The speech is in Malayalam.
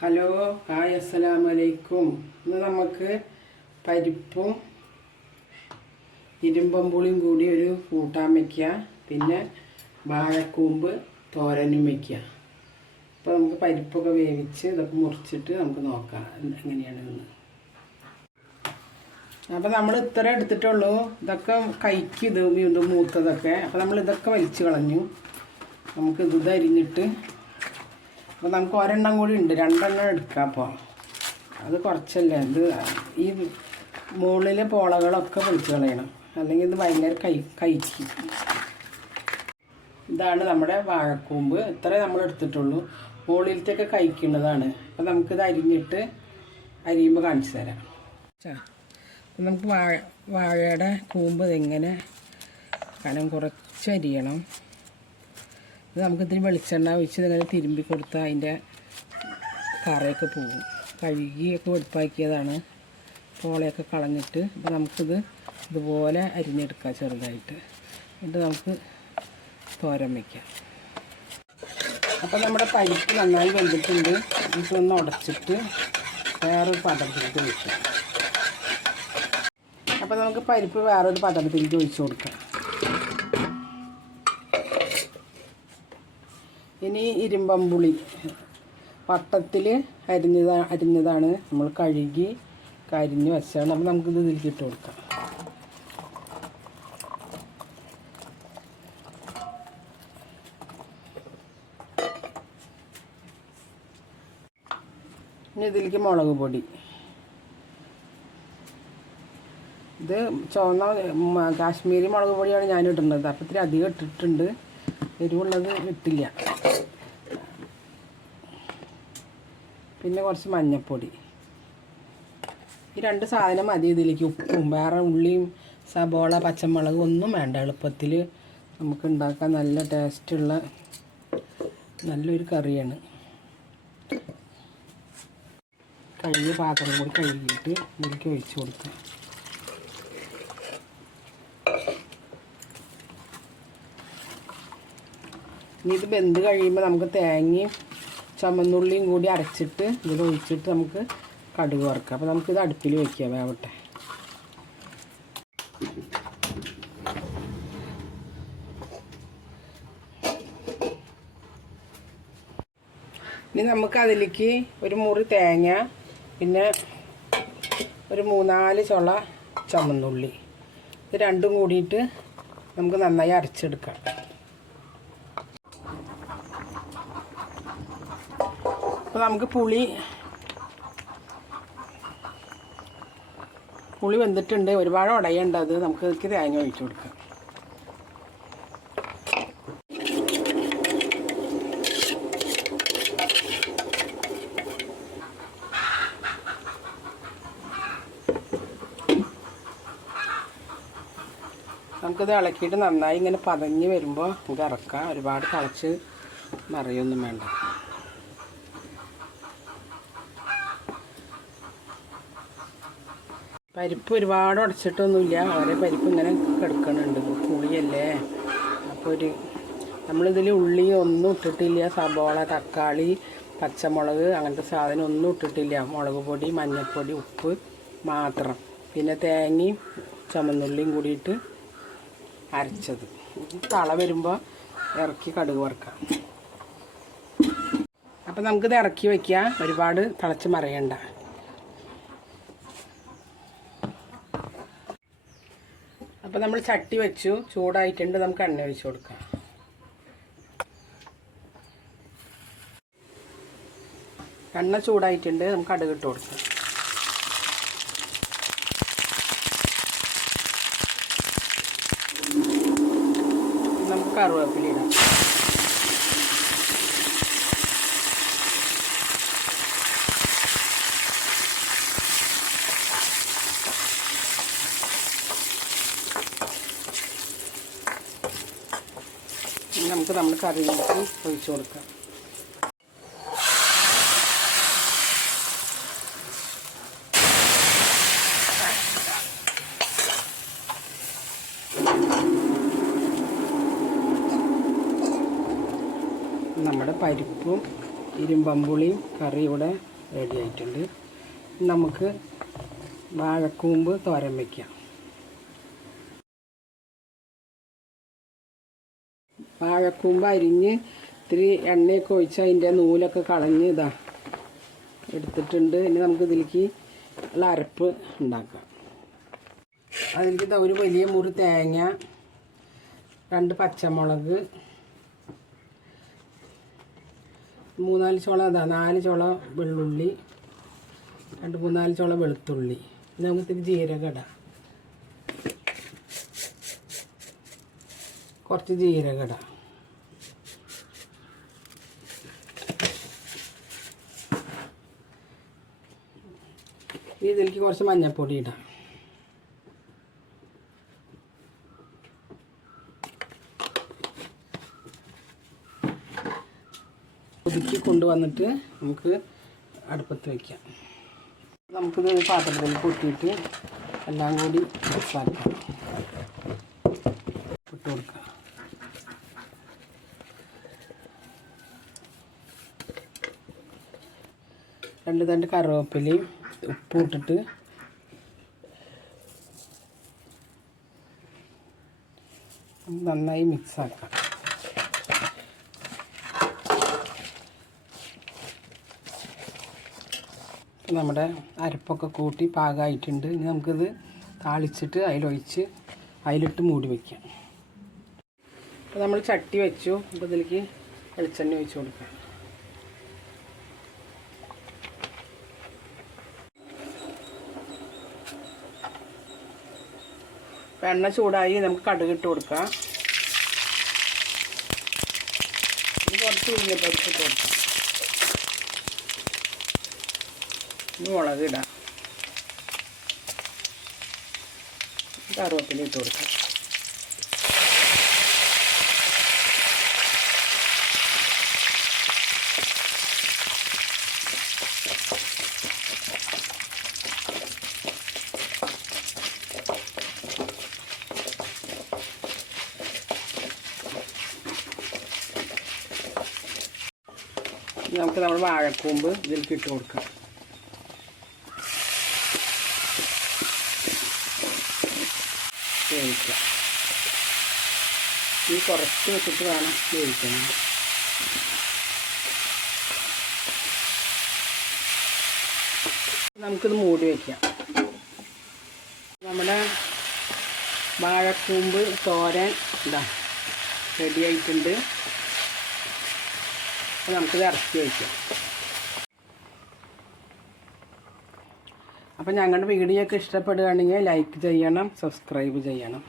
ഹലോ ഹായ് അസ്സലാമു അലൈക്കും ഇന്ന് നമുക്ക് പരിപ്പും ഇരുമ്പമ്പുളിയും കൂടി ഒരു കൂട്ടാൻ വയ്ക്കുക. പിന്നെ വാഴക്കൂമ്പ് തോരനും വയ്ക്കുക. അപ്പോൾ നമുക്ക് പരിപ്പൊക്കെ വേവിച്ച് ഇതൊക്കെ മുറിച്ചിട്ട് നമുക്ക് നോക്കാം. എങ്ങനെയാണെന്ന് അപ്പോൾ നമ്മൾ ഇത്ര എടുത്തിട്ടുള്ളൂ. ഇതൊക്കെ കൈക്ക് ഇത് വീണ്ടും മൂത്തതൊക്കെ. അപ്പോൾ നമ്മൾ ഇതൊക്കെ വലിച്ചു കളഞ്ഞു. നമുക്ക് ഇത് അരിഞ്ഞിട്ട് അപ്പോൾ നമുക്ക് ഒരെണ്ണം കൂടി ഉണ്ട്. രണ്ടെണ്ണം എടുക്കാം അപ്പോൾ അത് കുറച്ചല്ലേ? ഇത് ഈ മുകളിലെ പോളകളൊക്കെ പൊളിച്ച് കളയണം. അല്ലെങ്കിൽ ഇത് ഭയങ്കര കൈ കഴിക്കും ഇതാണ് നമ്മുടെ വാഴക്കൂമ്പ്. ഇത്രേ നമ്മൾ എടുത്തിട്ടുള്ളൂ. മുകളിലത്തെയൊക്കെ കഴിക്കേണ്ടതാണ് അപ്പോൾ നമുക്കിത് അരിഞ്ഞിട്ട് അരിയുമ്പോൾ കാണിച്ചു തരാം. നമുക്ക് വാഴ വാഴയുടെ കൂമ്പ് ഇതെങ്ങനെ കനം കുറച്ച് അരിയണം ഇത് നമുക്ക് ഇത്തിരി വെളിച്ചെണ്ണ ഒഴിച്ച് ഇങ്ങനെ തിരുമ്പി കൊടുത്താൽ അതിന്റെ കറയൊക്കെ പോകും. കഴുകിയൊക്കെ വെടുപ്പാക്കിയതാണ് പോളയൊക്കെ കളഞ്ഞിട്ട് അപ്പോൾ നമുക്കിത് ഇതുപോലെ അരിഞ്ഞെടുക്കാം ചെറുതായിട്ട്. എന്നിട്ട് നമുക്ക് തോരൻ വയ്ക്കാം അപ്പോൾ നമ്മുടെ പരിപ്പ് നന്നായി വെന്തിട്ടുണ്ട്. ഒന്ന് ഉടച്ചിട്ട് വേറൊരു പാത്രത്തിലേക്ക് ഒഴിക്കാം. അപ്പോൾ നമുക്ക് പരിപ്പ് വേറൊരു പാത്രത്തിലേക്ക് ഒഴിച്ച് കൊടുക്കാം. ഇനി ഇരുമ്പമ്പുളി. പട്ടത്തിൽ അരിഞ്ഞതാ അരിഞ്ഞതാണ് നമ്മൾ കഴുകി കരിഞ്ഞ് വെച്ചാണ് അപ്പോൾ നമുക്കിത് ഇതിലേക്ക് ഇട്ട് കൊടുക്കാം. ഇനി ഇതിലേക്ക് മുളക് പൊടി. ഇത് ചുവന്ന കാശ്മീരി മുളക് പൊടിയാണ് ഞാൻ ഇടുന്നത്. ഇത്തിരി അധികം ഇട്ടിട്ടുണ്ട്. എരിവുള്ളത് ഇട്ടില്ല. പിന്നെ കുറച്ച് മഞ്ഞൾപ്പൊടി ഈ രണ്ട് സാധനം മതി ഇതിലേക്ക് ഉപ്പും. വേറെ ഉള്ളിയും സബോള പച്ചമുളക് ഒന്നും വേണ്ട. എളുപ്പത്തിൽ നമുക്ക് ഉണ്ടാക്കാൻ നല്ല ടേസ്റ്റുള്ള നല്ലൊരു കറിയാണ്. കഴുകിയ പാത്രം കൂടി കഴുകിയിട്ട് ഇതിലേക്ക് ഒഴിച്ചു കൊടുക്കാം ഇനി ഇത് വെന്ത് കഴിയുമ്പോൾ നമുക്ക് തേങ്ങയും ചുമന്നുള്ളിയും കൂടി അരച്ചിട്ട് ഇതിൽ ഒഴിച്ചിട്ട് നമുക്ക് കടുക് വറുക്കാം. അപ്പോൾ നമുക്കിത് അടുപ്പിൽ വയ്ക്കാം വേവട്ടെ. ഇനി നമുക്ക് അതിലേക്ക് ഒരു മുറി തേങ്ങ പിന്നെ ഒരു മൂന്നാൽ ചുള ചുമന്നുള്ളി. ഇത് രണ്ടും കൂടിയിട്ട് നമുക്ക് നന്നായി അരച്ചെടുക്കാം. അപ്പോൾ നമുക്ക് പുളി പുളി വെന്തിട്ടുണ്ട്. ഒരുപാട് ഉടയുണ്ട് അത്. നമുക്ക് ഇതിലേക്ക് തേങ്ങ ഒഴിച്ചു കൊടുക്കാം. നമുക്കിത് ഇളക്കിയിട്ട് നന്നായി ഇങ്ങനെ പതഞ്ഞ് വരുമ്പോൾ നമുക്ക് ഇറക്കാം. ഒരുപാട് തിളച്ച് മറിയൊന്നും വേണ്ട. പരിപ്പ് ഒരുപാട് ഉടച്ചിട്ടൊന്നുമില്ല. ഓരോ പരിപ്പ് ഇങ്ങനെ കിടക്കണുണ്ട്. പുളിയല്ലേ? അപ്പോൾ ഒരു നമ്മളിതിൽ ഉള്ളി ഒന്നും ഇട്ടിട്ടില്ല. സബോള തക്കാളി പച്ചമുളക് അങ്ങനത്തെ സാധനം ഒന്നും ഇട്ടിട്ടില്ല. മുളക് പൊടി മഞ്ഞൾപ്പൊടി ഉപ്പ് മാത്രം. പിന്നെ തേങ്ങയും ചുമന്നുള്ളിയും കൂടിയിട്ട് അരച്ചത്. തള വരുമ്പോൾ ഇറക്കി കടുക് വറുക്കാം. അപ്പം നമുക്കിത് ഇറക്കി വയ്ക്കാം ഒരുപാട് തിളച്ച് മറിയണ്ട. അപ്പം നമ്മൾ ചട്ടി വെച്ചു ചൂടായിട്ടുണ്ട് നമുക്ക് എണ്ണ ഒഴിച്ചു കൊടുക്കാം. എണ്ണ ചൂടായിട്ടുണ്ട് നമുക്ക് അടുകിട്ട് കൊടുക്കാം. നമുക്ക് കറുവേപ്പില ഇടാം. നമുക്ക് നമ്മൾ കറിയിലേക്ക് ഒഴിച്ചു കൊടുക്കാം. നമ്മുടെ പരിപ്പും ഇരുമ്പമ്പുളിയും കറി ഇവിടെ റെഡി ആയിട്ടുണ്ട്. നമുക്ക് വാഴക്കൂമ്പ് തോരൻ വയ്ക്കാം വാഴക്കൂമ്പ് അരിഞ്ഞ് ഇത്തിരി എണ്ണയൊക്കെ ഒഴിച്ച് അതിന്റെ നൂലൊക്കെ കളഞ്ഞ് ഇതാ എടുത്തിട്ടുണ്ട്. ഇനി നമുക്ക് ഇതിലേക്ക് ഉള്ള അരപ്പ് ഉണ്ടാക്കാം. അതിലേക്ക് ഒരു വലിയ മുറി തേങ്ങ രണ്ട് പച്ചമുളക് മൂന്നാൽ ചോള അതാ നാല് ചോള വെള്ളുള്ളി രണ്ട് മൂന്നാൽ ചോള വെളുത്തുള്ളി. ഇനി നമുക്ക് ഇത്തിരി ജീരകം ഇടാം. കുറച്ച് ജീരകം ഇടാം ഇതിലേക്ക് കുറച്ച് മഞ്ഞൾപ്പൊടി ഇടാം. ഒതുക്കി കൊണ്ടുവന്നിട്ട് നമുക്ക് അടുപ്പത്ത് വയ്ക്കാം നമുക്കിത് പാത്രത്തിൽ പൊട്ടിയിട്ട് എല്ലാം കൂടി മിക്സാക്കാം ഇട്ട് കൊടുക്കാം രണ്ട് തണ്ട് കറിവേപ്പിലയും ഉപ്പും ഇട്ടിട്ട് നന്നായി മിക്സ് ആക്കാം. നമ്മുടെ അരപ്പൊക്കെ കൂട്ടി പാകമായിട്ടുണ്ട് ഇനി നമുക്കിത് താളിച്ചിട്ട് അതിലൊഴിച്ച് അതിലിട്ട് മൂടി വയ്ക്കാം അപ്പോൾ നമ്മൾ ചട്ടി വെച്ചു. അപ്പോൾ ഇതിലേക്ക് വെളിച്ചെണ്ണ ഒഴിച്ച് കൊടുക്കാം. എണ്ണ ചൂടായി നമുക്ക് കടുക് ഇട്ട് കൊടുക്കാം. കുറച്ച് ഉള്ളിപ്പരിപ്പ് ഇട്ട് കൊടുക്കാം. മുളക് ഇടാം. കറുവപ്പില ഇട്ട് കൊടുക്കാം. നമുക്ക് നമ്മൾ വാഴക്കൂമ്പ് ഇതിലേക്ക് ഇട്ട് കൊടുക്കാം. വേവിക്കാം. ഈ കുറച്ച് വെച്ചിട്ട് വേണം വേവിക്കണം നമുക്കിത് മൂടി വയ്ക്കാം നമ്മുടെ വാഴക്കൂമ്പ് തോരൻ ഇതാ റെഡി ആയിട്ടുണ്ട്. അപ്പോൾ നമുക്കിത് ഇറക്കി വയ്ക്കാം അപ്പോൾ ഞങ്ങളുടെ വീഡിയോ ഒക്കെ ഇഷ്ടപ്പെടുകയാണെങ്കിൽ ലൈക്ക് ചെയ്യണം സബ്സ്ക്രൈബ് ചെയ്യണം.